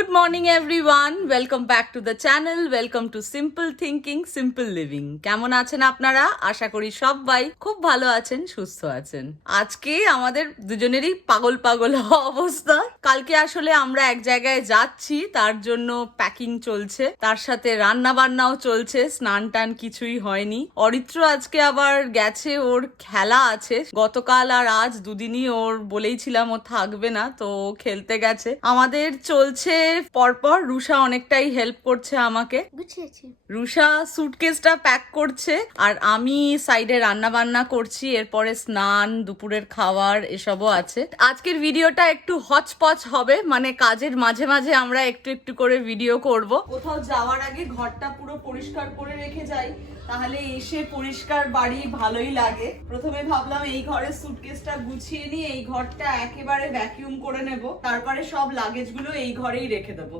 Good morning everyone welcome back to the channel welcome to simple thinking simple living কেমন আছেন আপনারা? আশা করি সবাই খুব ভালো আছেন, সুস্থ আছেন। আজকে আমাদের দুজনেরই পাগল পাগল অবস্থা। কালকে আসলে আমরা এক জায়গায় যাচ্ছি, তার জন্য প্যাকিং চলছে। তার সাথে রান্না বান্নাও চলছে, স্নান টান কিছুই হয়নি। অরিত্র আজকে আবার গেছে, ওর খেলা আছে। গতকাল আর আজ দুদিনই ওর বলেইছিলাম ও থাকবে না, তো খেলতে গেছে। আমাদের চলছে পরপর রুষা অনেকটাই হেল্প করছে আমাকে। গুছিয়েছি। রুষা সুটকেসটা প্যাক করছে আর আমি সাইডে রান্না বান্না করছি এরপরে স্নান দুপুরের খাবার এসবও আছে। আজকের ভিডিওটা একটু হচপচ হবে মানে কাজের মাঝে মাঝে আমরা একটু একটু করে ভিডিও করব। কোথাও যাওয়ার আগে ঘরটা পুরো পরিষ্কার করে রেখে যাই। তাহলে এসে পরিষ্কার বাড়ি ভালোই লাগে। প্রথমে ভাবলাম এই ঘরের সুটকেসটা গুছিয়ে নিয়ে এই ঘরটা একেবারে ভ্যাকিউম করে নেব। তারপরে সব লাগেজগুলো এই ঘরেই রেখে দেবো।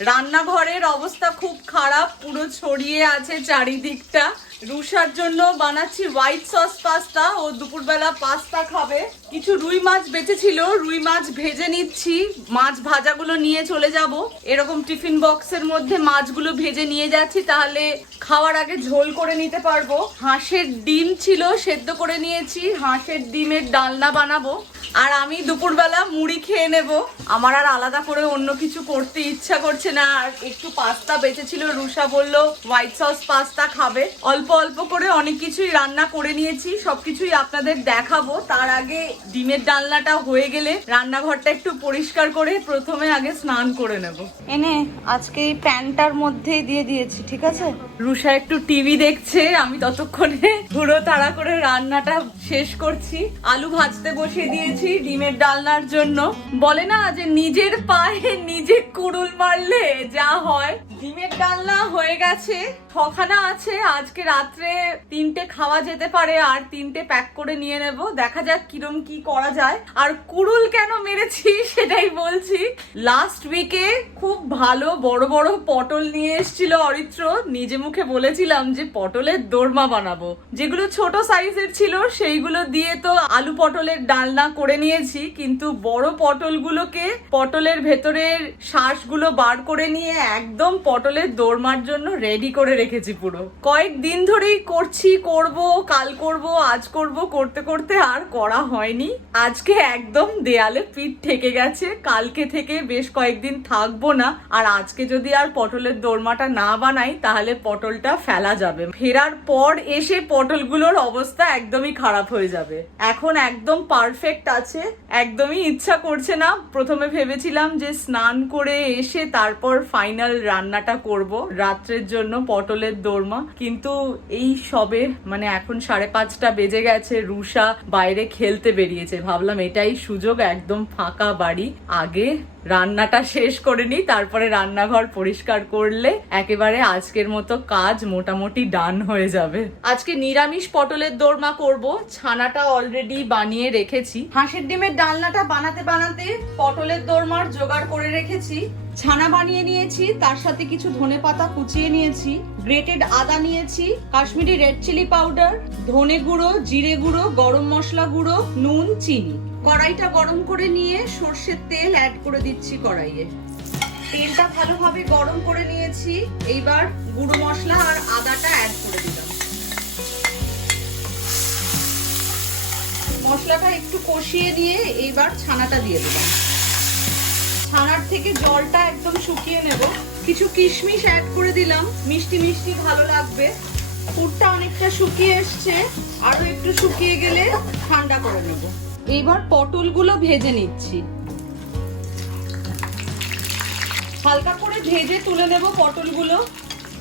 রান্নাঘরের অবস্থা খুব খারাপ, পুরো ছড়িয়ে আছে চারিদিকটা। রুষার জন্য বানাচ্ছি হোয়াইট সস পাস্তা ও দুপুরবেলা পাস্তা খাবে। কিছু রুই মাছ বেঁচেছিল, রুই মাছ ভেজে নিচ্ছি, মাছ ভাজাগুলো নিয়ে চলে যাব। এরকম টিফিন বক্সের মধ্যে মাছগুলো ভেজে নিয়ে যাচ্ছি, তাহলে খাওয়ার আগে ঝোল করে নিতে পারব। হাঁসের ডিম ছিল, সেদ্ধ করে নিয়েছি, হাঁসের ডিমের ডালনা বানাবো। আর আমি দুপুরবেলা মুড়ি খেয়ে নেব। আমার আর আলাদা করে অন্য কিছু করতে ইচ্ছা করছে না আর একটু পাস্তা বেঁচেছিল রুষা বলল হোয়াইট সস পাস্তা খাবে। অল্প অল্প করে অনেক কিছুই রান্না করে নিয়েছি সবকিছুই আপনাদের দেখাবো। তার আগে ডিমের ডালনাটা হয়ে গেলে রান্নাঘরটা একটু পরিষ্কার করে প্রথমে আগে স্নান করে নেব। এনে আজকে এই প্যান্টটার মধ্যেই দিয়ে দিয়েছি ঠিক আছে? রুষা একটু টিভি দেখছে আমি ততক্ষণে পুরো তাড়া করে রান্নাটা শেষ করছি। আলু ভাজতে বসিয়ে দিয়েছি ডিমের ডালনার জন্য। বলে না যে নিজের পায়ে নিজে কুড়ুল মারলে যা হয় ডিমের ডালনা হয়ে গেছে। ছখানা আছে, আজকে রাত্রে তিনটে খাওয়া যেতে পারে, আর তিনটে প্যাক করে নিয়ে নেব। দেখা যাক কিরম কি করা যায়। আর কুড়ুল কেন মেরেছি সেটাই বলছি। লাস্ট উইকে খুব ভালো বড় বড় পটল নিয়ে এসেছিল অরিত্র। নিজে মুখে বলেছিলাম যে পটলের দোরমা বানাবো। যেগুলো ছোট সাইজের ছিল, সেইগুলো দিয়ে তো আলু পটলের ডালনা করে নিয়েছি। কিন্তু বড় পটলগুলোকে পটলের ভেতরের শ্বাসগুলো বার করে নিয়ে একদম পটলের দোরমার জন্য রেডি করে রেখেছি পুরো। কয়েকদিন ধরেই করছি, করব, কাল করব, আজ করব, করতে করতে আর করা হয়নি। আজকে একদম দেয়ালে পিঠ থেকে গেছে। কালকে থেকে বেশ কয়েকদিন থাকব না। আর আজকে যদি আর পটলের দোরমাটা না বানাই, তাহলে পটলটা ফেলা যাবে। ফেরার পর এসে পটলগুলোর অবস্থা একদমই খারাপ হয়ে যাবে। এখন একদম পারফেক্ট আছে। একদমই ইচ্ছা করছে না। প্রথমে ভেবেছিলাম যে স্নান করে এসে তারপর ফাইনাল রান্নাটা করব রাত্রের জন্য, পটলের দোরমা। কিন্তু এই সবে মানে এখন সাড়ে পাঁচটা বেজে গেছে, রুষা বাইরে খেলতে বেরিয়েছে। ভাবলাম এটাই সুযোগ, একদম ফাঁকা বাড়ি। আগে রান্নাটা শেষ করে নিই, তারপরে রান্নাঘর পরিষ্কার করলে একেবারে আজকের মতো কাজ মোটামুটি ডান হয়ে যাবে। আজকে নিরামিষ পটলের দোরমা করব, ছানাটা অলরেডি বানিয়ে রেখেছি। হাঁসের ডিমের ডালনাটা বানাতে বানাতে পটলের দোরমার জোগাড় করে রেখেছি। ছানা বানিয়ে নিয়েছি, তার সাথে কিছু ধনে পাতা কুচিয়ে নিয়েছি গ্রেটেড আদা নিয়েছি, কাশ্মীরি রেড চিলি পাউডার ধনে গুঁড়ো, জিরে গুঁড়ো, গরম মশলা গুঁড়ো, নুন, চিনি। কড়াইটা গরম করে নিয়ে সর্ষের তেল অ্যাড করে দিচ্ছি কড়াইয়ে। তেলটা ভালোভাবে গরম করে নিয়েছি, এইবার গুঁড়ো মশলা আর আদাটা অ্যাড করে দিলাম। মশলাটা একটু কষিয়ে দিয়ে এইবার ছানাটা দিয়ে দিলাম। ছানার থেকে জলটা একদম শুকিয়ে নেব। কিছু কিশমিশ অ্যাড করে দিলাম। মিষ্টি মিষ্টি ভালো লাগবে। পুরটা অনেকটা শুকিয়ে এসছে। আরও একটু শুকিয়ে গেলে ঠান্ডা করে নেব। এবার পটলগুলো ভেজে নিচ্ছি। হালকা করে ভেজে তুলে নেব পটলগুলো।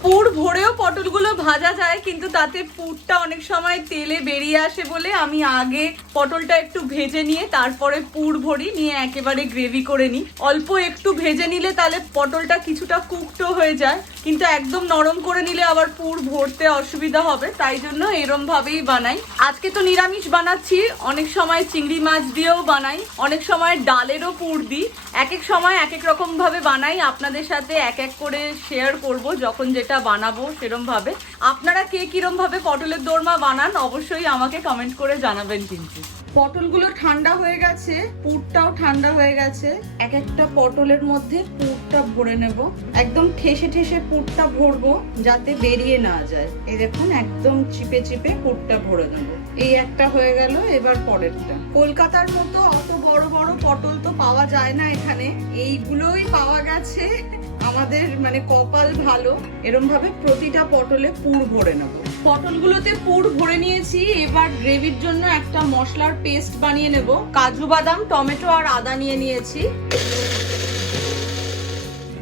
পুর ভরেও পটলগুলো ভাজা যায়, কিন্তু তাতে পুরটা অনেক সময় তেলে বেরিয়ে আসে বলে আমি আগে পটলটা একটু ভেজে নিয়ে তারপরে পুর ভরি নিয়ে একেবারে গ্রেভি করে নিই। অল্প একটু ভেজে নিলে তাহলে পটলটা কিছুটা কুকটো হয়ে যায়, কিন্তু একদম নরম করে নিলে আবার পুর ভরতে অসুবিধা হবে, তাই জন্য এরম ভাবেই বানাই। আজকে তো নিরামিষ বানাচ্ছি, অনেক সময় চিংড়ি মাছ দিয়েও বানাই, অনেক সময় ডালেরও পুর দিই। এক এক সময় এক এক রকম ভাবে বানাই, আপনাদের সাথে এক এক করে শেয়ার করব, যখন যেটা বানাবো সেরমভাবে। আপনারা কে কিরম ভাবে পটলের দোরমা বানান, অবশ্যই আমাকে কমেন্ট করে জানাবেন কিন্তু। পটলগুলো ঠান্ডা হয়ে গেছে, পুরটাও ঠান্ডা হয়ে গেছে। এক একটা পটলের মধ্যে পুরটা ভরে নেব। একদম ঠেসে ঠেসে পুরটা ভরবো যাতে বেরিয়ে না যায়। এই দেখুন, একদম চিপে চিপে পুরটা ভরে নেব। এই একটা হয়ে গেল, এবার পরেরটা। কলকাতার মতো অত বড় বড় পটল তো পাওয়া যায় না এখানে। এইগুলোই পাওয়া গেছে। আমাদের মানে কপাল ভালো এরম ভাবে প্রতিটা পটলে পুর ভরে নেব। পটলগুলোতে পুর ভরে নিয়েছি, এবার গ্রেভির জন্য একটা মশলার পেস্ট বানিয়ে নেব। কাজু বাদাম, টমেটো আর আদা নিয়ে নিয়েছি।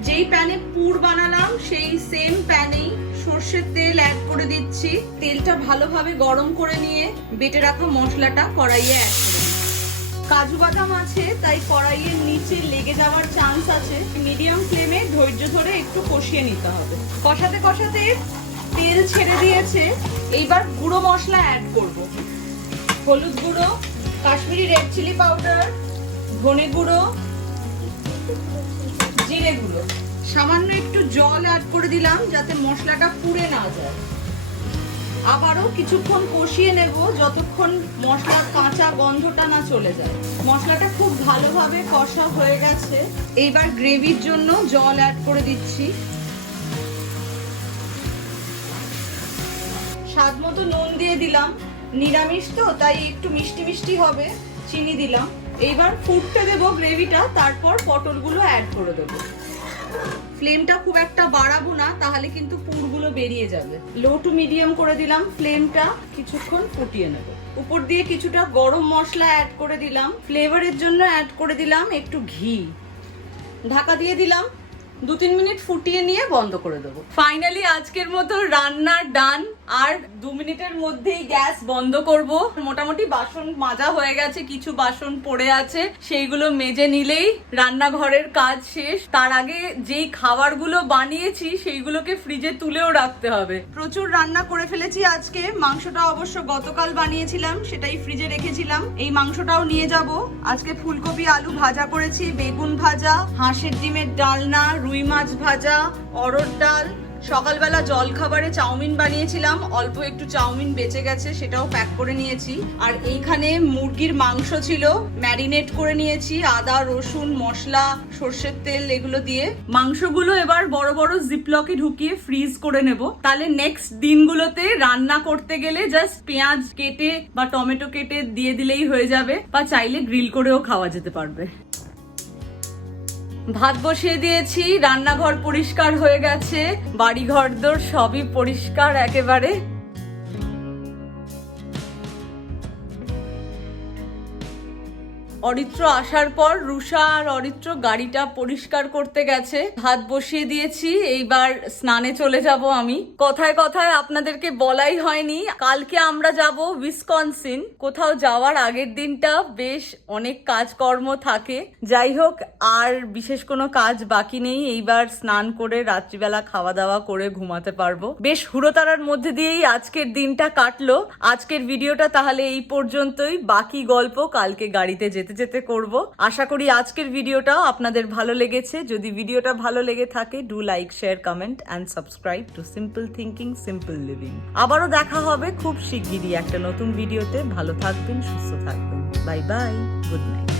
যেই প্যানে পুর বানালাম, সেই সেম প্যানেই সর্ষের তেল অ্যাড করে দিচ্ছি। তেলটা ভালোভাবে গরম করে নিয়ে বেটে রাখা মশলাটা কড়াইয়ে অ্যাড। কাজু বাদাম আছে, তাই কড়াইয়ের নিচে লেগে যাওয়ার চান্স আছে। মিডিয়াম ফ্লেমে ধৈর্য ধরে একটু কষিয়ে নিতে হবে। কষাতে কষাতে তেল ছেড়ে দিয়েছে। এইবার গুঁড়ো মশলা অ্যাড করব। হলুদ গুঁড়ো, কাশ্মীরি রেড চিলি পাউডার ধনে গুঁড়ো, জিরে গুঁড়ো। সামান্য একটু জল অ্যাড করে দিলাম যাতে মশলাটা পুড়ে না যায়। আবারও কিছুক্ষণ কষিয়ে নেব যতক্ষণ মশলার কাঁচা গন্ধটা না চলে যায়। মশলাটা খুব ভালোভাবে কষা হয়ে গেছে। এইবার গ্রেভির জন্য জল অ্যাড করে দিচ্ছি। স্বাদ মতো নুন দিয়ে দিলাম। নিরামিষ তো, তাই একটু মিষ্টি মিষ্টি হবে, চিনি দিলাম। এইবার ফুটতে দেবো গ্রেভিটা, তারপর পটলগুলো অ্যাড করে দেবো। ফ্লেমটা খুব একটা বাড়াবো না, তাহলে কিন্তু পুরগুলো বেরিয়ে যাবে। লো টু মিডিয়াম করে দিলাম ফ্লেমটা কিছুক্ষণ ফুটিয়ে নেব। উপর দিয়ে কিছুটা গরম মশলা অ্যাড করে দিলাম। ফ্লেভারের জন্য অ্যাড করে দিলাম একটু ঘি। ঢাকা দিয়ে দিলাম দু তিন মিনিট ফুটিয়ে নিয়ে বন্ধ করে দেবো। ফাইনালি আজকের মতো রান্না ডান আর দু মিনিটের মধ্যেই গ্যাস বন্ধ করব। মোটামুটি বাসন মাজা হয়ে গেছে, কিছু বাসন পড়ে আছে। সেইগুলো মেজে নিলেই রান্নাঘরের কাজ শেষ। তার আগে যেই খাবারগুলো বানিয়েছি, সেইগুলোকে ফ্রিজে তুলেও রাখতে হবে। প্রচুর রান্না করে ফেলেছি আজকে। মাংসটা অবশ্য গতকাল বানিয়েছিলাম, সেটাই ফ্রিজে রেখেছিলাম। এই মাংসটাও নিয়ে যাব। আজকে ফুলকপি, আলু ভাজা করেছি, বেগুন ভাজা, হাঁসের ডিমের ডালনা, রুই মাছ ভাজা অরড় ডাল সকালবেলা জল খাবারে চাউমিন বানিয়েছিলাম। অল্প একটু চাউমিন বেঁচে গেছে, সেটাও প্যাক করে নিয়েছি। আর এইখানে মুরগির মাংস ছিল ম্যারিনেট করে নিয়েছি, আদা, রসুন, মশলা, সর্ষের তেল এগুলো দিয়ে। মাংসগুলো এবার বড় বড় জিপলকে ঢুকিয়ে ফ্রিজ করে নেব। তাহলে নেক্সট দিনগুলোতে রান্না করতে গেলে জাস্ট পেঁয়াজ কেটে বা টমেটো কেটে দিয়ে দিলেই হয়ে যাবে, বা চাইলে গ্রিল করেও খাওয়া যেতে পারবে। ভাত বসিয়ে দিয়েছি রান্নাঘর পরিষ্কার হয়ে গেছে বাড়ি ঘর দোর সবই পরিষ্কার একেবারে। অরিত্র আসার পর রুষা আর অরিত্র গাড়িটা পরিষ্কার করতে গেছে। ভাত বসিয়ে দিয়েছি, এইবার স্নানে চলে যাব আমি। কথায় কথায় আপনাদেরকে বলাই হয়নি, কালকে আমরা যাব উইসকনসিন। কোথাও যাওয়ার আগের দিনটা বেশ অনেক কাজকর্ম থাকে। যাই হোক, আর বিশেষ কোনো কাজ বাকি নেই, এইবার স্নান করে রাত্রিবেলা খাওয়া দাওয়া করে ঘুমাতে পারব। বেশ হুড়োতাড়ার মধ্যে দিয়েই আজকের দিনটা কাটলো। আজকের ভিডিওটা তাহলে এই পর্যন্তই, বাকি গল্প কালকে গাড়িতে যেতে যেতে যেতে করব। আশা করি আজকের ভিডিওটাও আপনাদের ভালো লেগেছে। যদি ভিডিওটা ভালো লেগে থাকে do like share comment and subscribe to simple thinking simple living আবারও দেখা হবে খুব শিগগিরই একটা নতুন ভিডিওতে। ভালো থাকবেন, সুস্থ থাকবেন। Bye bye good night